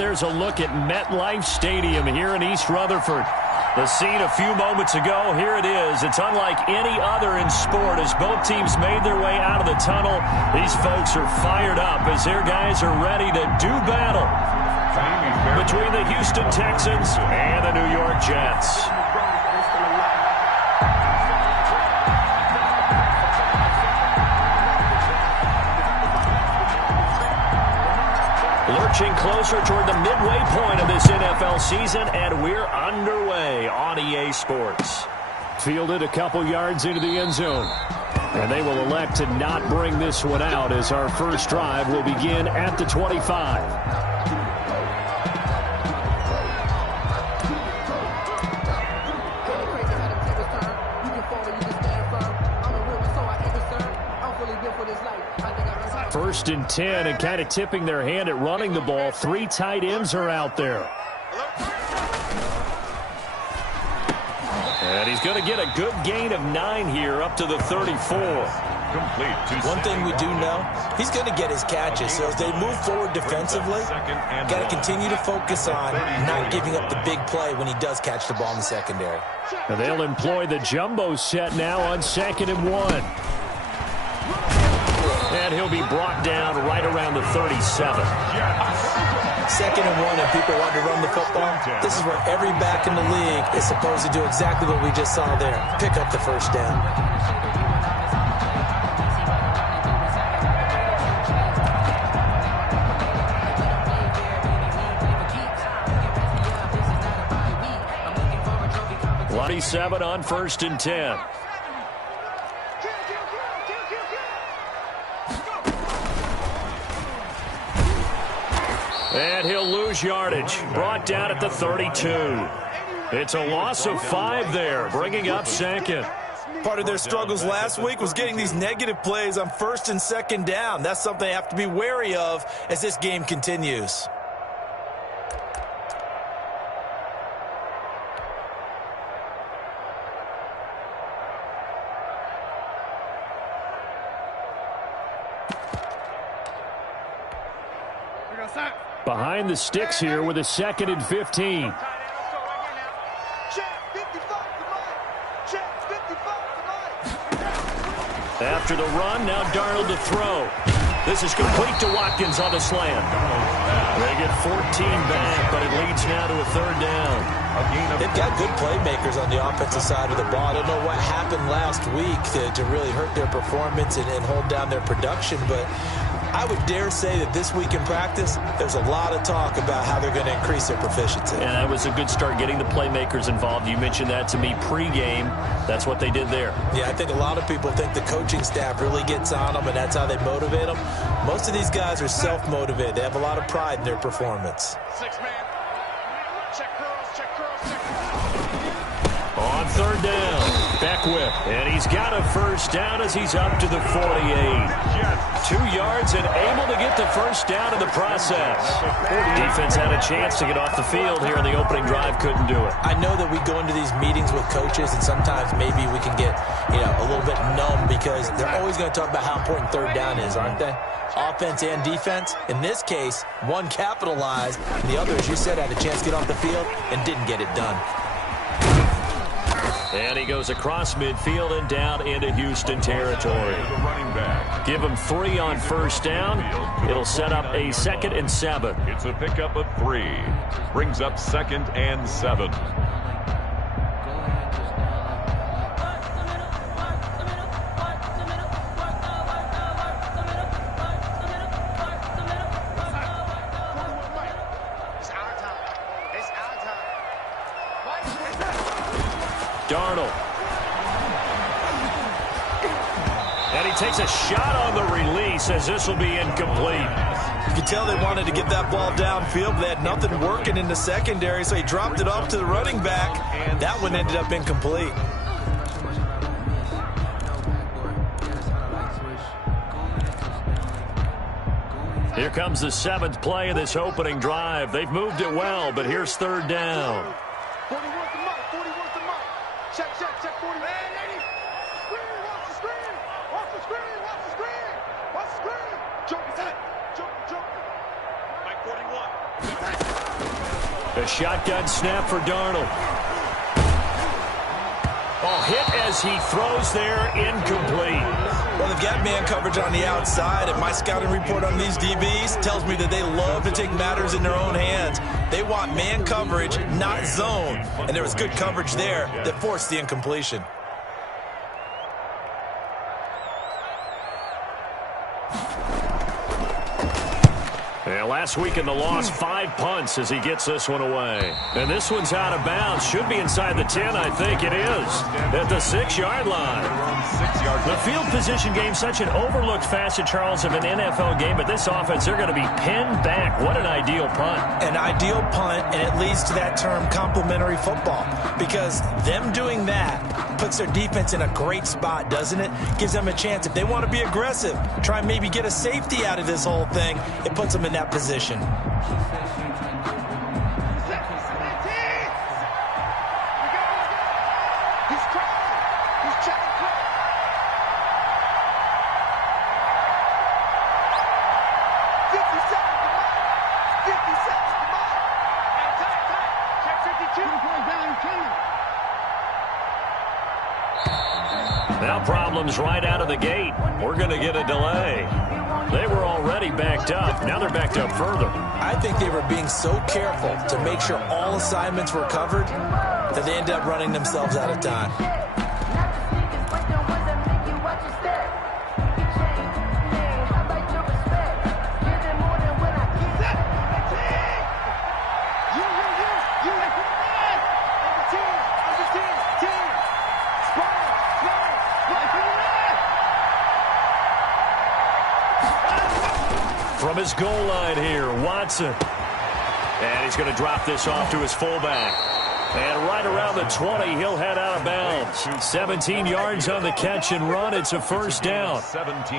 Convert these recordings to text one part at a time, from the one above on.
there's a look at MetLife Stadium here in East Rutherford. The scene a few moments ago, here it is. It's unlike any other in sport as both teams made their way out of the tunnel. These folks are fired up as their guys are ready to do battle between the Houston Texans and the New York Jets. Lurching closer toward the midway point of this NFL season, and we're underway on EA Sports. Fielded a couple yards into the end zone. And they will elect to not bring this one out as our first drive will begin at the 25. First and 10, and kind of tipping their hand at running the ball. Three tight ends are out there. And he's going to get a good gain of 9 here up to the 34. One thing we do know, he's going to get his catches. So as they move forward defensively, got to continue to focus on not giving up the big play when he does catch the ball in the secondary. And they'll employ the jumbo set now on 2nd and 1. And he'll be brought down right around the 37. 2nd and 1, and people want to run the football. This is where every back in the league is supposed to do exactly what we just saw there. Pick up the first down. Seven on 1st and 10. And he'll lose yardage. Brought down at the 32. It's a loss of 5 there, bringing up 2nd. Part of their struggles last week was getting these negative plays on 1st and 2nd down. That's something they have to be wary of as this game continues. Behind the sticks here with a 2nd and 15. After the run, now Darnold to throw. This is complete to Watkins on the slant. They get 14 back, but it leads now to a 3rd down. They've got good playmakers on the offensive side of the ball. I don't know what happened last week to really hurt their performance and hold down their production, but I would dare say that this week in practice, there's a lot of talk about how they're going to increase their proficiency. And that was a good start getting the playmakers involved. You mentioned that to me pregame. That's what they did there. Yeah, I think a lot of people think the coaching staff really gets on them, and that's how they motivate them. Most of these guys are self-motivated. They have a lot of pride in their performance. 6-man. Check curls. On 3rd down, Beckwith. And he's got a first down as he's up to the 48. 2 yards and able to get the first down in the process. Defense had a chance to get off the field here in the opening drive, couldn't do it. I know that we go into these meetings with coaches, and sometimes maybe we can get, a little bit numb because they're always going to talk about how important 3rd down is, aren't they? Offense and defense. In this case, one capitalized, and the other, as you said, had a chance to get off the field and didn't get it done. And he goes across midfield and down into Houston territory. Give him 3 on 1st down. It'll set up a 2nd and 7. It's a pickup of 3. Brings up 2nd and 7. Darnold. And he takes a shot on the release as this will be incomplete. You can tell they wanted to get that ball downfield, but they had nothing working in the secondary, so he dropped it off to the running back, and that one ended up incomplete. Here comes the 7th play of this opening drive. They've moved it well, but here's 3rd down. 40 worth the mark. Check, 40. Man, 80. Screen, watch the screen. Watch the screen. Jump, Mike 41. A shotgun snap for Darnold. Oh, hit as he throws there, incomplete. Well, they've got man coverage on the outside, and my scouting report on these DBs tells me that they love to take matters in their own hands. They want man coverage, not zone. And there was good coverage there that forced the incompletion. Yeah, last week in the loss, 5 punts as he gets this one away. And this one's out of bounds. Should be inside the 10, I think it is. At the 6-yard line. The field position game, such an overlooked facet, Charles, of an NFL game. But this offense, they're going to be pinned back. What an ideal punt. An ideal punt, and it leads to that term complementary football. Because them doing that puts their defense in a great spot, doesn't it? Gives them a chance. If they want to be aggressive, try and maybe get a safety out of this whole thing, it puts them in that position. Now problems right out of the gate. We're going to get a delay. They were already backed up. Now they're backed up further. I think they were being so careful to make sure all assignments were covered that they ended up running themselves out of time. From his goal line here, Watson. And he's going to drop this off to his fullback. And right around the 20, he'll head out of bounds. 17 yards on the catch and run. It's a first down.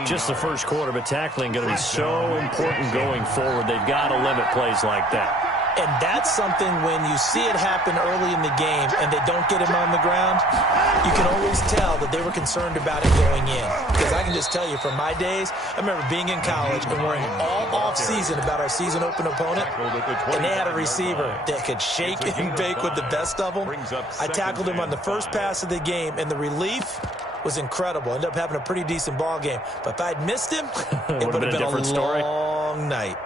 Just the first quarter, but tackling going to be so important going forward. They've got to limit plays like that. And that's something when you see it happen early in the game and they don't get him on the ground, you can always tell that they were concerned about it going in. Because I can just tell you from my days, I remember being in college and worrying all off-season about our season open opponent, and they had a receiver that could shake and bake with the best of them. I tackled him on the first pass of the game, and the relief was incredible. Ended up having a pretty decent ball game. But if I'd missed him, it would have been a different story. Long night.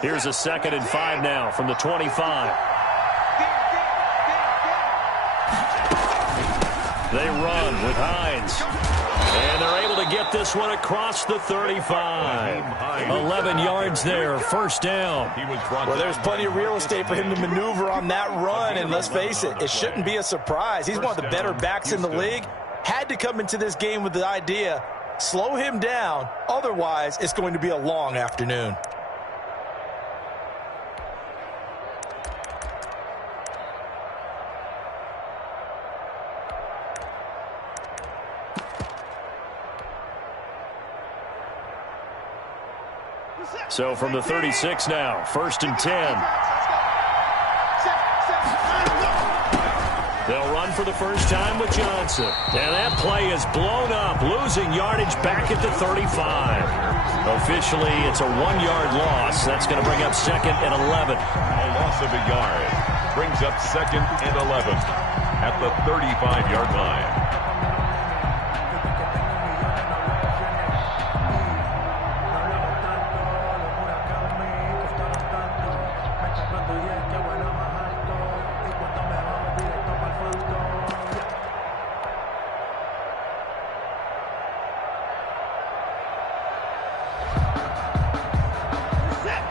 Here's a 2nd and 5 now from the 25. They run with Hines. And they're able to get this one across the 35. 11 yards there, first down. Well, there's plenty of real estate for him to maneuver on that run. And let's face it, it shouldn't be a surprise. He's one of the better backs in the league. Had to come into this game with the idea, slow him down. Otherwise, it's going to be a long afternoon. So from the 36 now, 1st and 10. They'll run for the first time with Johnson. And that play is blown up, losing yardage back at the 35. Officially, it's a 1-yard loss. That's going to bring up 2nd and 11. A loss of a yard brings up 2nd and 11 at the 35-yard line.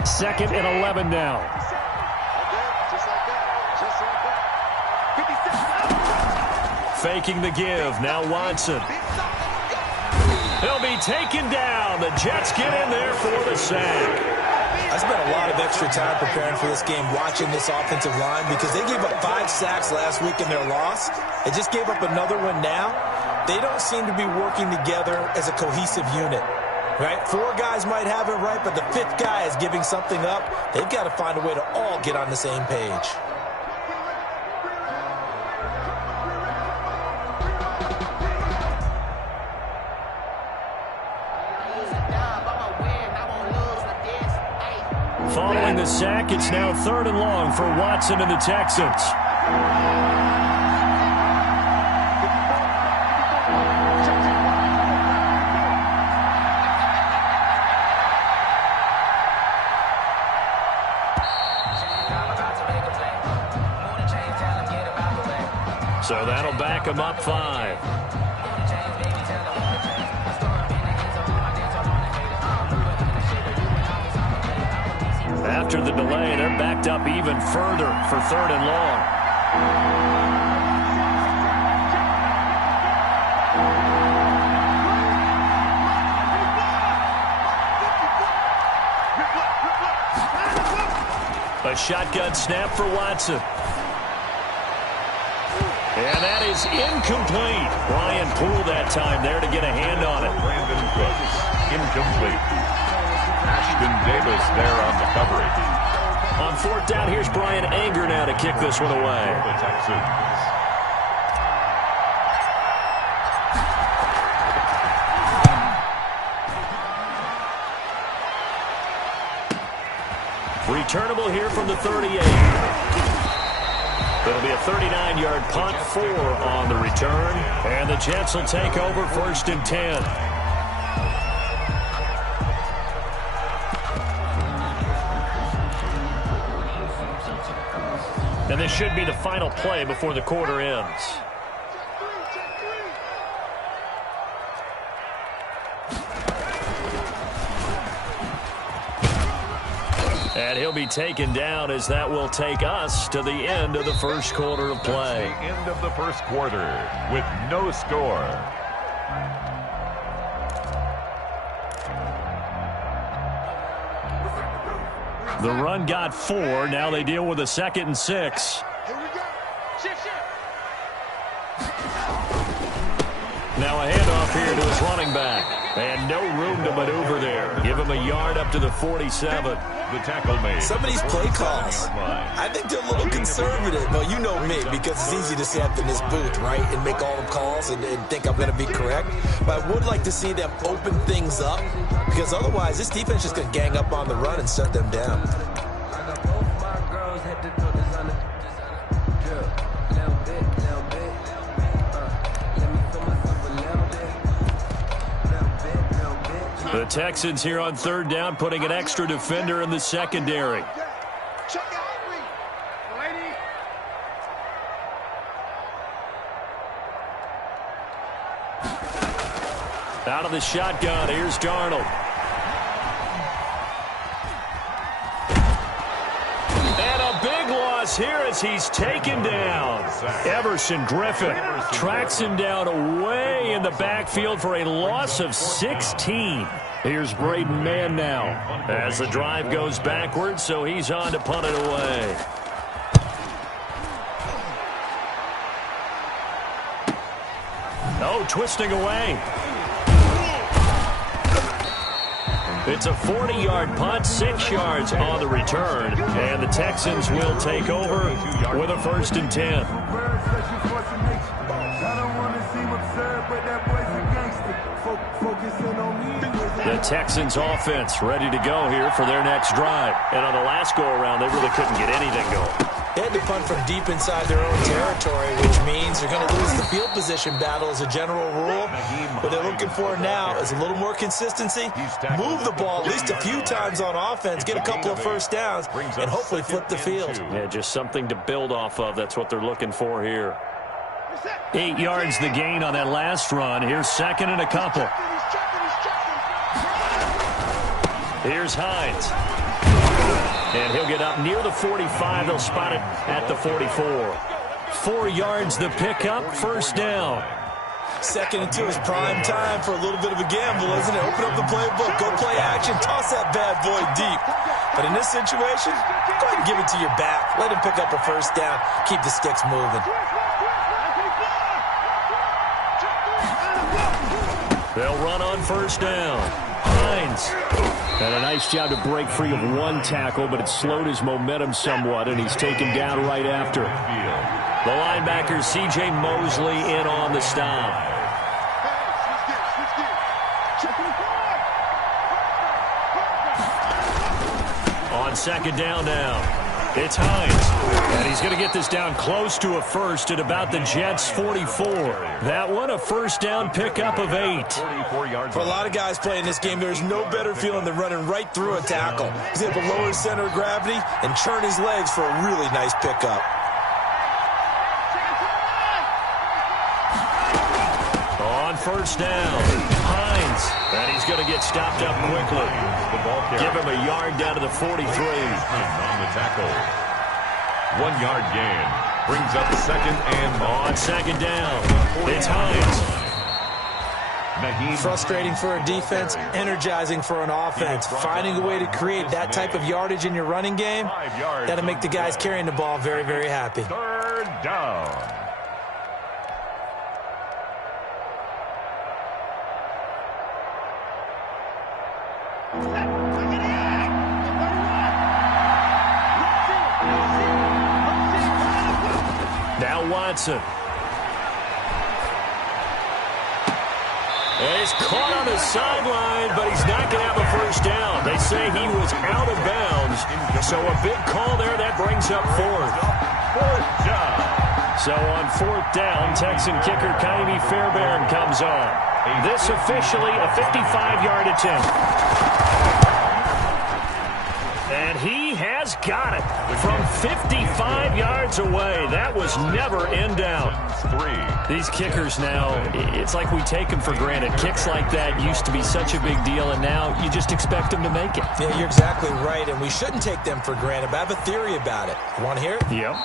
Second and 11 now. Faking the give. Now Watson. He'll be taken down. The Jets get in there for the sack. I spent a lot of extra time preparing for this game, watching this offensive line, because they gave up 5 sacks last week in their loss. They just gave up another one now. They don't seem to be working together as a cohesive unit. Right? 4 guys might have it right, but the 5th guy is giving something up. They've got to find a way to all get on the same page. following the sack, it's now 3rd and long for Watson and the Texans. So that'll back him up 5. After the delay, they're backed up even further for 3rd and long. A shotgun snap for Watson. And that is incomplete. Ryan Poole that time there to get a hand on it. Brandon Cooks, incomplete. Ashton Davis there on the coverage. On 4th down, here's Brian Anger now to kick this one away. The Texans. Returnable here from the 38. It'll be a 39-yard punt, 4 on the return. And the Jets will take over 1st and 10. And this should be the final play before the quarter ends. And he'll be taken down as that will take us to the end of the first quarter of play. That's the end of the first quarter with no score. The run got 4. Now they deal with a 2nd and 6. Here we go. Shift. Now a handoff here to his running back. And no room to maneuver there. Give him a yard up to the 47. The tackle made. Some of these play calls, I think they're a little conservative. Well, you know me, because it's easy to sit up in this booth, right, and make all the calls and think I'm going to be correct. But I would like to see them open things up, because otherwise this defense is going to gang up on the run and shut them down. The Texans here on 3rd down, putting an extra defender in the secondary. Check out, lady. Out of the shotgun, here's Darnold. And a big loss here as he's taken down. Everson Griffin tracks him down away in the backfield for a loss of 16. Here's Braden Mann now as the drive goes backwards, so he's on to punt it away. Oh, twisting away. It's a 40-yard punt, 6 yards on the return, and the Texans will take over with a 1st and 10. The Texans offense ready to go here for their next drive. And on the last go-around, they really couldn't get anything going. They had to punt from deep inside their own territory, which means they're going to lose the field position battle as a general rule. What they're looking for now is a little more consistency, move the ball at least a few times on offense, get a couple of first downs, and hopefully flip the field. Yeah, just something to build off of. That's what they're looking for here. 8 yards the gain on that last run. Here's 2nd and a couple. Here's Hines. And he'll get up near the 45. They'll spot it at the 44. 4 yards the pickup, 1st down. 2nd and 2 is prime time for a little bit of a gamble, isn't it? Open up the playbook, go play action, toss that bad boy deep. But in this situation, go ahead and give it to your back. Let him pick up a 1st down, keep the sticks moving. They'll run on 1st down. Hines. And a nice job to break free of one tackle, but it slowed his momentum somewhat, and he's taken down right after. The linebacker, C.J. Mosley, in on the stop. On second down now. It's Hines, and he's going to get this down close to a first at about the Jets' 44. That one, a first down pickup of 8. For a lot of guys playing this game, there's no better feeling than running right through a tackle. He's able to lower his center of gravity and turn his legs for a really nice pickup. On first down, Hines, and he's going to get stopped up quickly. Give him a yard down to the 43. On the tackle. 1 yard gain. Brings up second and on second down. It's Hines. Frustrating for a defense, energizing for an offense. Finding a way to create that type of yardage in your running game, that'll make the guys carrying the ball very, very happy. Third down. Now Watson. And he's caught on the sideline, but he's not going to have a first down. They say he was out of bounds, so a big call there. That brings up fourth. So on fourth down, Texan kicker Kaimi Fairbairn comes on. This officially a 55-yard attempt. And he has got it from 55 yards away. That was never in doubt. These kickers now, it's like we take them for granted. Kicks like that used to be such a big deal, and now you just expect them to make it. Yeah, you're exactly right, and we shouldn't take them for granted, but I have a theory about it. You want to hear it? Yep.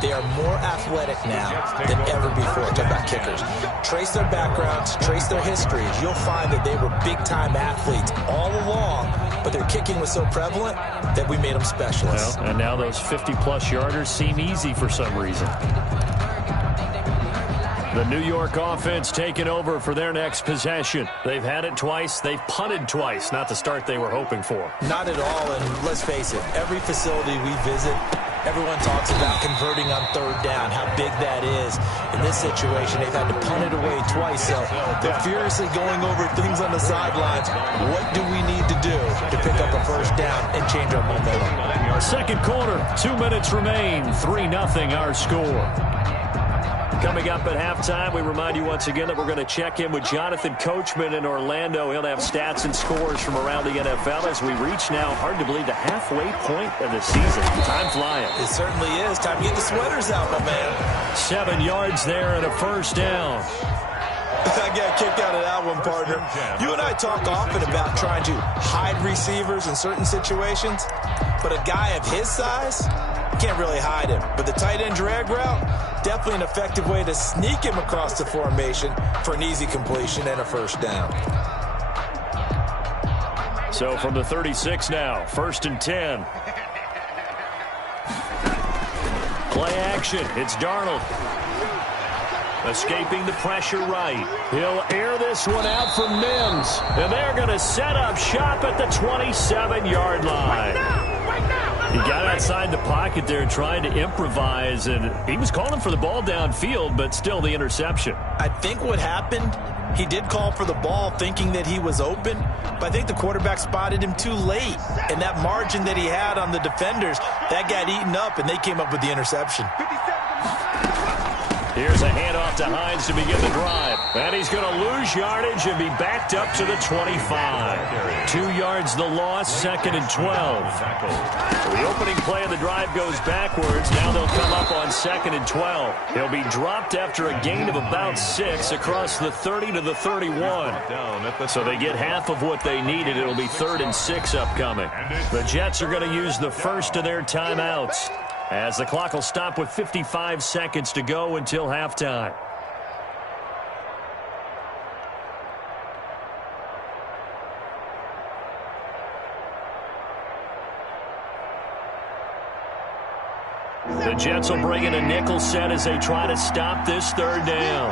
They are more athletic now than ever before. Talk about kickers. Trace their backgrounds, trace their histories. You'll find that they were big-time athletes all along, but their kicking was so prevalent that we made them specialists. Well, and now those 50-plus yarders seem easy for some reason. The New York offense taking over for their next possession. They've had it twice. They've punted twice. Not the start they were hoping for. Not at all, and let's face it, every facility we visit, everyone talks about converting on third down, how big that is. In this situation, they've had to punt it away twice, so they're furiously going over things on the sidelines. What do we need to do to pick up a first down and change our momentum? Second quarter, 2 minutes remain, 3-0 our score. Coming up at halftime, we remind you once again that we're going to check in with Jonathan Coachman in Orlando. He'll have stats and scores from around the NFL as we reach now, hard to believe, the halfway point of the season. Time flying. It certainly is. Time to get the sweaters out, my man. 7 yards there and a first down. I got kicked out of that one, partner. You and I talk often about trying to hide receivers in certain situations, but a guy of his size, can't really hide him. But the tight end drag route, definitely an effective way to sneak him across the formation for an easy completion and a first down. So from the 36 now, 1st and 10. Play action. It's Darnold. Escaping the pressure right. He'll air this one out for Mims. And they're going to set up shop at the 27-yard line. He got outside the pocket there trying to improvise, and he was calling for the ball downfield, but still the interception. I think what happened, he did call for the ball thinking that he was open, but I think the quarterback spotted him too late. And that margin that he had on the defenders, that got eaten up, and they came up with the interception. Here's a handoff to Hines to begin the drive. And he's going to lose yardage and be backed up to the 25. 2 yards the loss, 2nd and 12. The opening play of the drive goes backwards. Now they'll come up on 2nd and 12. He'll be dropped after a gain of about 6 across the 30 to the 31. So they get half of what they needed. It'll be 3rd and 6 upcoming. The Jets are going to use the first of their timeouts, as the clock will stop with 55 seconds to go until halftime. The Jets will bring in a nickel set as they try to stop this third down.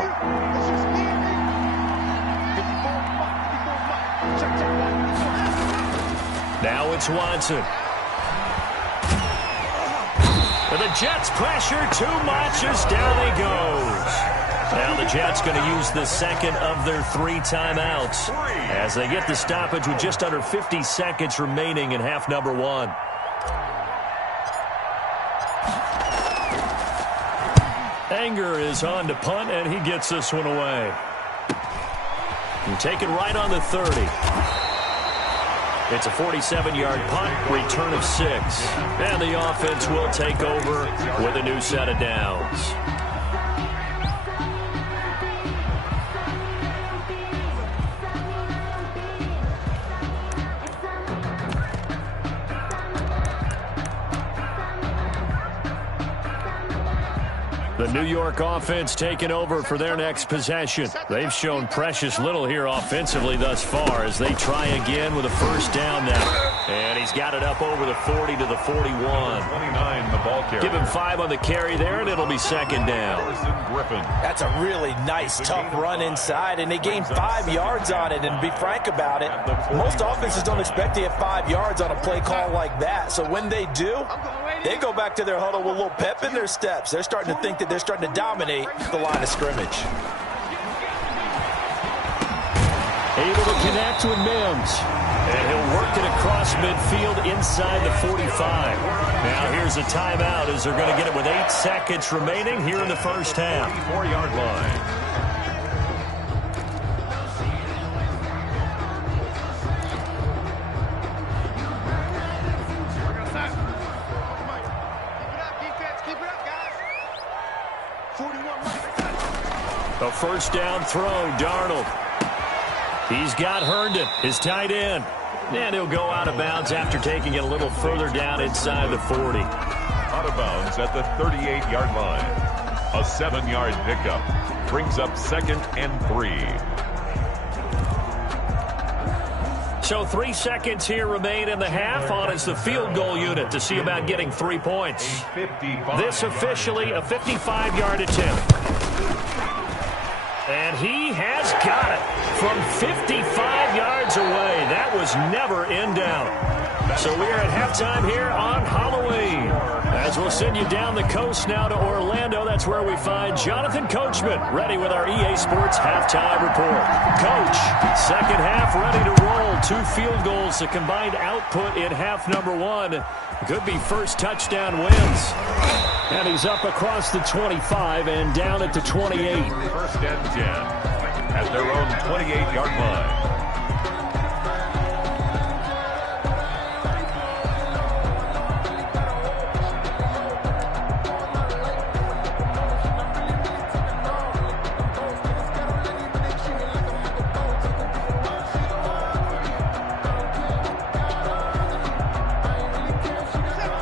Now it's Watson. But the Jets pressure too much as down he goes. Now the Jets going to use the second of their 3 timeouts as they get the stoppage with just under 50 seconds remaining in half number 1. Anger is on to punt, and he gets this one away. And take it right on the 30. It's a 47-yard punt, return of 6. And the offense will take over with a new set of downs. The New York offense taking over for their next possession. They've shown precious little here offensively thus far as they try again with a first down now. And he's got it up over the 40 to the 41. 29, the ball carrier. Give him 5 on the carry there, and it'll be second down. That's a really nice, tough run inside, and they gained 5 yards on it. And to be frank about it, most offenses don't expect to get 5 yards on a play call like that. So when they do, they go back to their huddle with a little pep in their steps. They're starting to think that they're starting to dominate the line of scrimmage. Able to connect with Mims. And he'll work it across midfield inside the 45. Now here's a timeout as they're going to get it with 8 seconds remaining here in the first half. 4-yard line. A first down throw, Darnold. He's got Herndon, his tight end. And he'll go out of bounds after taking it a little further down inside the 40. Out of bounds at the 38-yard line. A 7-yard pickup brings up 2nd and 3. So 3 seconds here remain in the half on as the field goal unit to see about getting 3 points. This officially a 55-yard attempt. And he has got it from 55 yards away. That was never in doubt. So we're at halftime here on Halloween. As we'll send you down the coast now to Orlando, that's where we find Jonathan Coachman ready with our EA Sports halftime report. Coach, second half ready to roll. 2 field goals, the combined output in half number 1. Could be first touchdown wins. And he's up across the 25 and down at the 28. First and 10 at their own 28-yard line.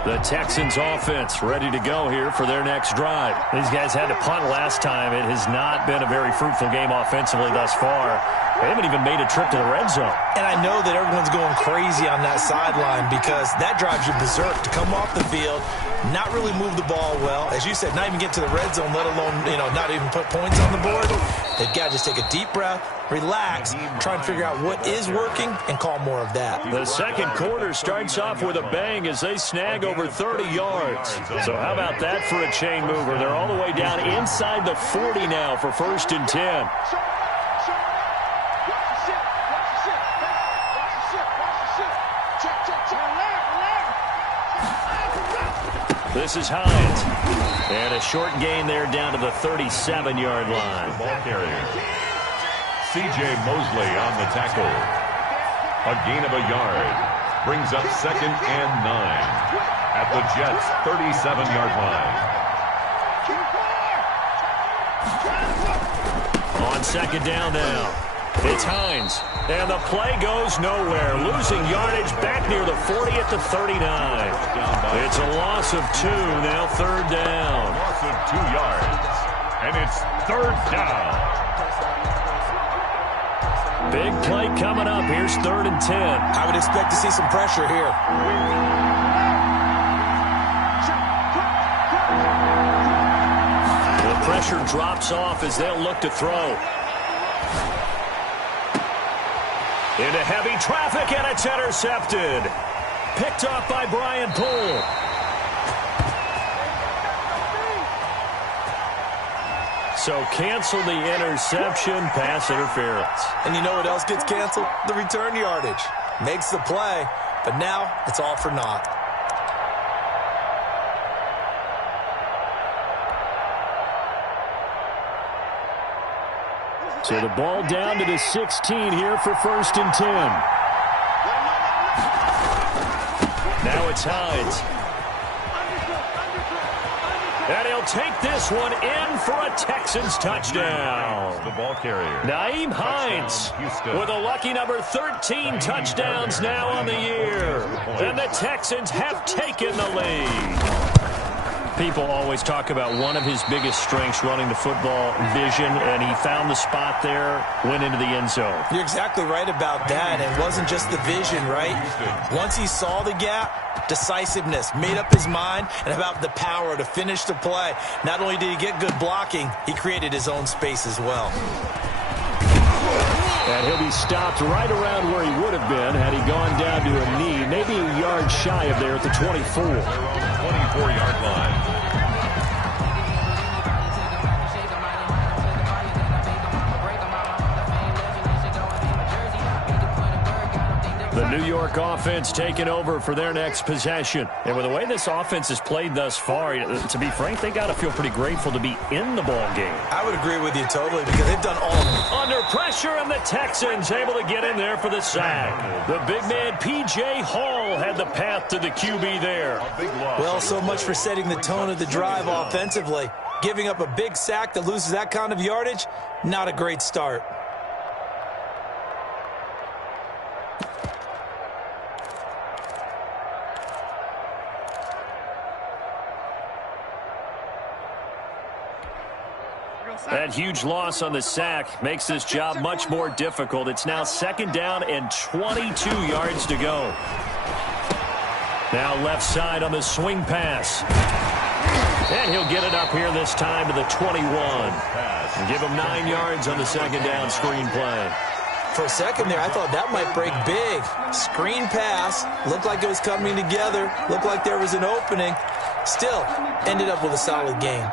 The Texans offense ready to go here for their next drive. These guys had to punt last time. It has not been a very fruitful game offensively thus far. They haven't even made a trip to the red zone. And I know that everyone's going crazy on that sideline because that drives you berserk to come off the field, not really move the ball well. As you said, not even get to the red zone, let alone, not even put points on the board. They've got to just take a deep breath, relax, try and figure out what is working, and call more of that. The second quarter starts off with a bang as they snag over 30 yards. So how about that for a chain mover? They're all the way down inside the 40 now for first and 10. This is Hines. And a short gain there down to the 37-yard line. Ball carrier. C.J. Mosley on the tackle. A gain of a yard. Brings up 2nd and 9 at the Jets' 37-yard line. On second down now. It's Hines. And the play goes nowhere. Losing yardage back near the 40 at the 39. It's a loss of 2. Now third down. Loss of 2 yards. And it's third down. Big play coming up. Here's 3rd and 10. I would expect to see some pressure here. The pressure drops off as they'll look to throw. Into heavy traffic, and it's intercepted. Picked off by Brian Poole. So cancel the interception, pass interference. And you know what else gets canceled? The return yardage. Makes the play, but now it's all for naught. So the ball down to the 16 here for 1st and 10. Now it's Hines. And he'll take this one in for a Texans touchdown. The ball carrier. Naeem Hines with a lucky number 13 touchdowns now on the year. And the Texans have taken the lead. People always talk about one of his biggest strengths running the football, vision, and he found the spot there, went into the end zone. You're exactly right about that. It wasn't just the vision, right? Once he saw the gap, decisiveness, made up his mind, and about the power to finish the play. Not only did he get good blocking, he created his own space as well. And he'll be stopped right around where he would have been had he gone down to a knee, maybe a yard shy of there at the 24. They're on the 24-yard line. The New York offense taking over for their next possession. And with the way this offense has played thus far, to be frank, they got to feel pretty grateful to be in the ball game. I would agree with you totally because they've done all. Under pressure, and the Texans able to get in there for the sack. The big man, P.J. Hall, had the path to the QB there. Well, so much for setting the tone of the drive offensively. Giving up a big sack that loses that kind of yardage, not a great start. That huge loss on the sack makes this job much more difficult. It's now 2nd down and 22 yards to go. Now left side on the swing pass. And he'll get it up here this time to the 21. And give him 9 yards on the 2nd down screen play. For a second there, I thought that might break big. Screen pass. Looked like it was coming together. Looked like there was an opening. Still, ended up with a solid game.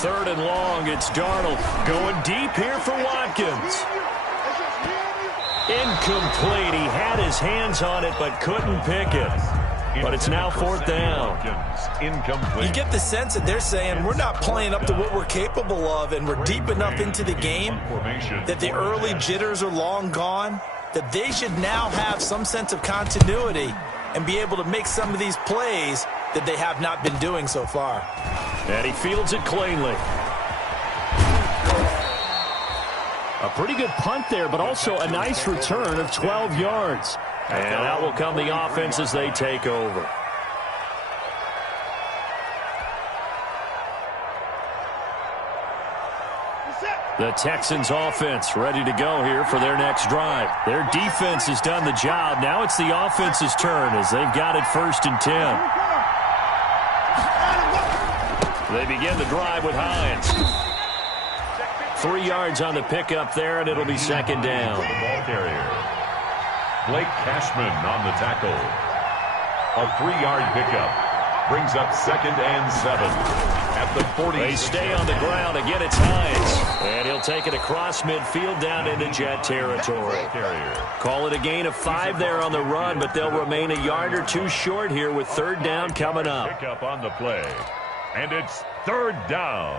Third and long, it's Darnold going deep here for Watkins. Incomplete. He had his hands on it but couldn't pick it. But it's now 4th down. Incomplete. You get the sense that they're saying we're not playing up to what we're capable of, and we're deep enough into the game that the early jitters are long gone, that they should now have some sense of continuity and be able to make some of these plays that they have not been doing so far. And he fields it cleanly. A pretty good punt there, but also a nice return of 12 yards. And out will come the offense as they take over. The Texans offense ready to go here for their next drive. Their defense has done the job. Now it's the offense's turn as they've got it 1st and 10. They begin the drive with Hines. 3 yards on the pickup there, and it'll be 2nd down. The ball carrier. Blake Cashman on the tackle. A 3-yard pickup. Brings up 2nd and 7. At the 40. They stay on the ground. Again, it's Hines. And he'll take it across midfield down into Jet territory. Call it a gain of 5 there on the run, but they'll remain a yard or 2 short here with 3rd down coming up. Pick up on the play. And it's 3rd down.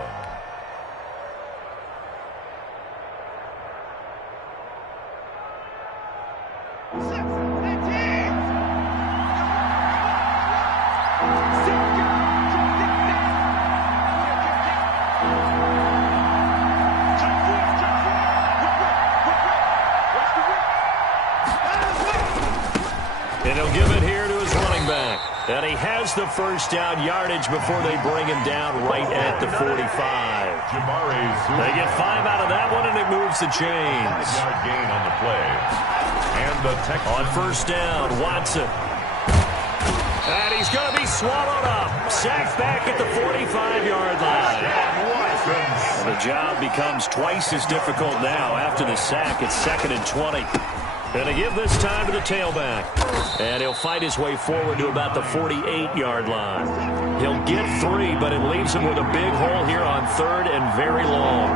And he'll give it here to his running back. And he has the 1st down yardage before they bring him down right at the 45. They get 5 out of that one, and it moves the chains. 5-yard gain on the play. And the Texans on 1st down, Watson. And he's going to be swallowed up. Sacked back at the 45-yard line. And the job becomes twice as difficult now after the sack. It's 2nd and 20. Going to give this time to the tailback. And he'll fight his way forward to about the 48-yard line. He'll get 3, but it leaves him with a big hole here on 3rd and very long.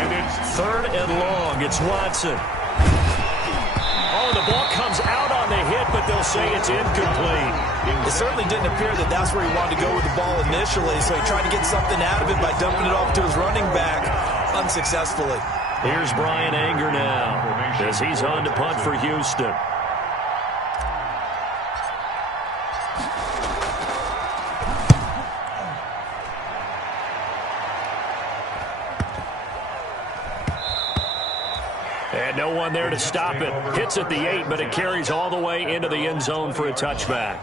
And it's 3rd and long. It's Watson. Oh, the Ball comes out on the hit, but they'll say it's incomplete. It certainly didn't appear that that's where he wanted to go with the ball initially, so he tried to get something out of it by dumping it off to his running back unsuccessfully. Here's Brian Anger now as he's on to punt for Houston. And no one there to stop it. Hits at the 8, but it carries all the way into the end zone for a touchback.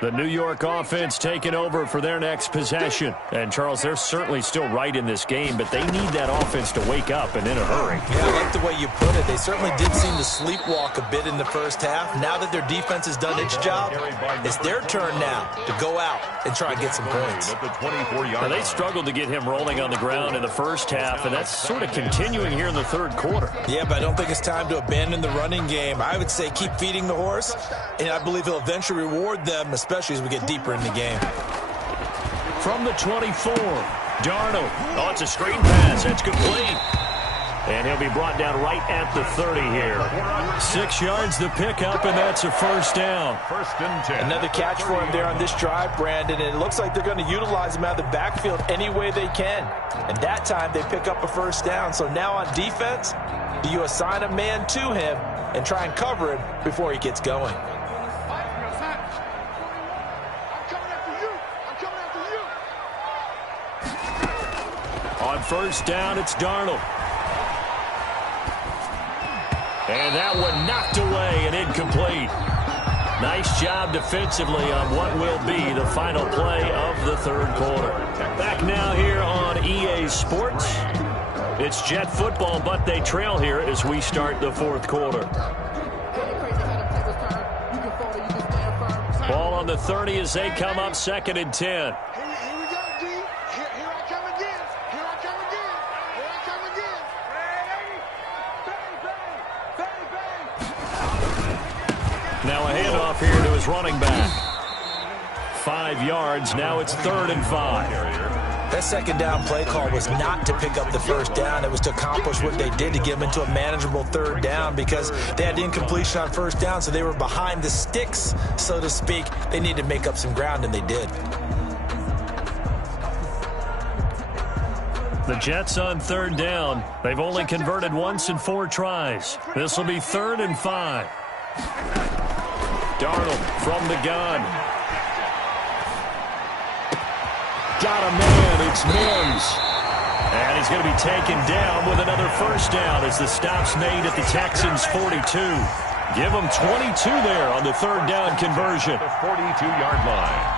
The New York offense taking over for their next possession. And, Charles, they're certainly still right in this game, but they need that offense to wake up and in a hurry. Yeah, I like the way you put it. They certainly did seem to sleepwalk a bit in the first half. Now that their defense has done its job, it's their turn now to go out and try and get some points. Now, they struggled to get him rolling on the ground in the first half, and that's sort of continuing here in the third quarter. Yeah, but I don't think it's time to abandon the running game. I would say keep feeding the horse, and I believe he'll eventually reward them, especially as we get deeper in the game. From the 24, Darnold. Oh, it's a screen pass. That's complete. And he'll be brought down right at the 30 here. 6 yards the pickup, and that's a first down. First and 10. Another catch for him there on this drive, Brandon, and it looks like they're going to utilize him out of the backfield any way they can. And that time they pick up a first down. So now on defense, do you assign a man to him and try and cover him before he gets going? On first down, it's Darnold. And that one knocked away and incomplete. Nice job defensively on what will be the final play of the third quarter. Back now here on EA Sports. It's Jet football, but they trail here as we start the fourth quarter. Ball on the 30 as they come up 2nd and 10. Now a handoff here to his running back. 5 yards. Now it's 3rd and 5. That second down play call was not to pick up the first down. It was to accomplish what they did to get them into a manageable 3rd down because they had incompletion on first down, so they were behind the sticks, so to speak. They needed to make up some ground, and they did. The Jets on 3rd down. They've only converted once in 4 tries. This will be 3rd and 5. Darnold from the gun. Got a man. It's Mims. And he's going to be taken down with another first down as the stop's made at the Texans' 42. Give them 22 there on the 3rd down conversion. The 42-yard line.